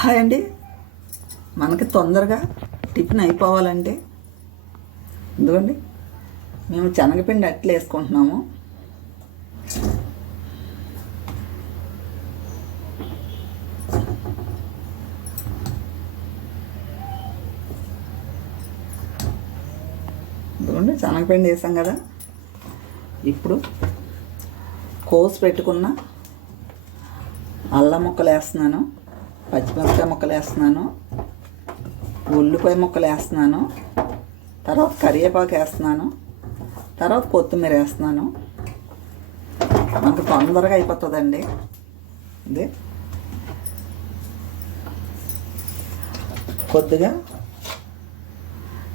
Hi అండి. మనకి తొందరగా టిఫిన్ అయిపోవాలంటే ఎందుకండి మేము శనగపిండి అట్లు వేసుకుంటున్నాము. ఎందుకండి శనగపిండి వేసాం కదా. ఇప్పుడు కోసి పెట్టుకున్న అల్లం ముక్కలు వేస్తున్నాను. పచ్చిమిరపకాయ ముక్కలు వేస్తున్నాను. ఉల్లిపాయ ముక్కలు వేస్తున్నాను. తర్వాత కరివేపాకు వేస్తున్నాను. తర్వాత కొత్తిమీర వేస్తున్నాను. మనకు తొందరగా అయిపోతుందండి. ఇది. కొద్దిగా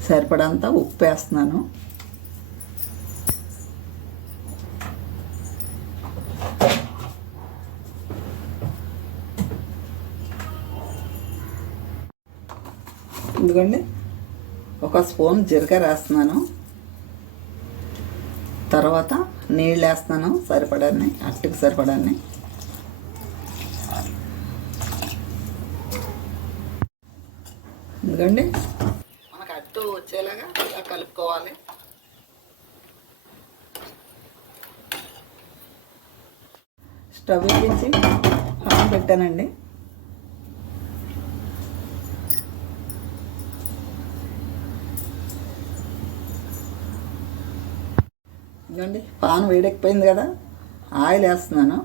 సరిపడంత ఉప్పు వేస్తున్నాను. ఎందుకండి ఒక స్పూన్ జీలకర్ర వేస్తున్నాను. తర్వాత నీళ్ళు వేస్తున్నాను. సరిపడాన్ని అట్టుకు సరిపడాన్ని. ఎందుకండి మనకు అట్టు వచ్చేలాగా ఇలా కలుపుకోవాలి. స్టవ్ వెలిగించి పాన్ పెట్టానండి. ఇదిగోండి పాన్ వేడెక్కిపోయింది కదా ఆయిల్ వేస్తున్నాను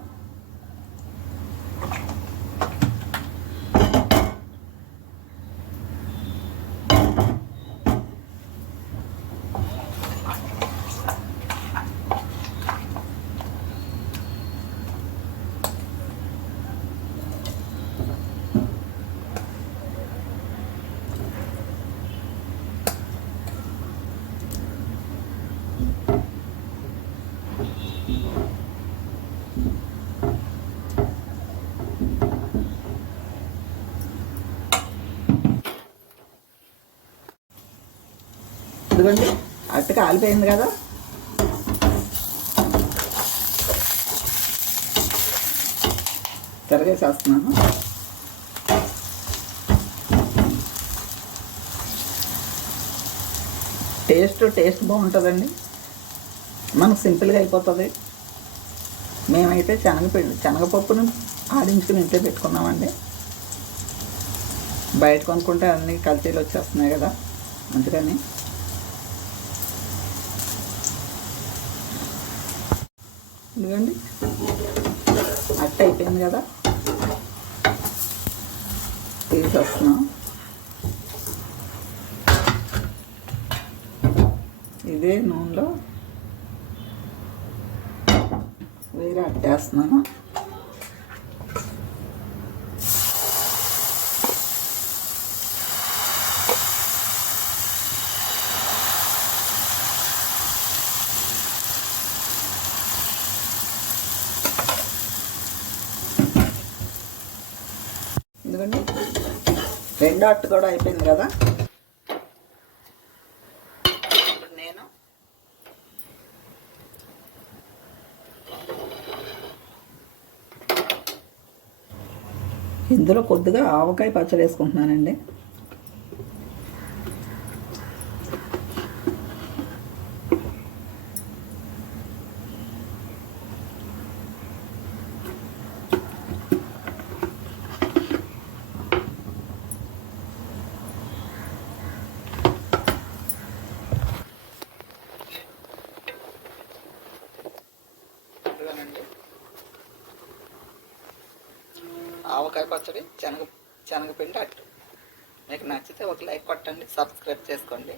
ఇదిగోండి అట్టు కాలిపోయింది కదా. తిరగేసేస్తున్నాను టేస్ట్ టేస్ట్ బాగుంటుందండి. మనకు సింపుల్గా అయిపోతుంది. మేమైతే శనగపిండి శనగపప్పును ఆడించుకుని ఇంట్లో పెట్టుకున్నామండి. బయట కొనుక్కుంటే అన్నీ కల్తీలు వచ్చేస్తున్నాయి కదా అందుకని ఎందుకండి అట్ట అయిపోయింది కదా. తీసేస్తున్నాం. ఇదే నూనెలో వేరే అట్టేస్తున్నాను. ఎందుకండి రెండో అట్టు కూడా అయిపోయింది కదా? నేను. ఇందులో కొద్దిగా ఆవకాయ పచ్చడి వేసుకుంటున్నానండి. ఆవకాయ పచ్చడి శనగ శనగపిండి అట్లు మీకు నచ్చితే ఒక లైక్ కొట్టండి సబ్స్క్రైబ్ చేసుకోండి.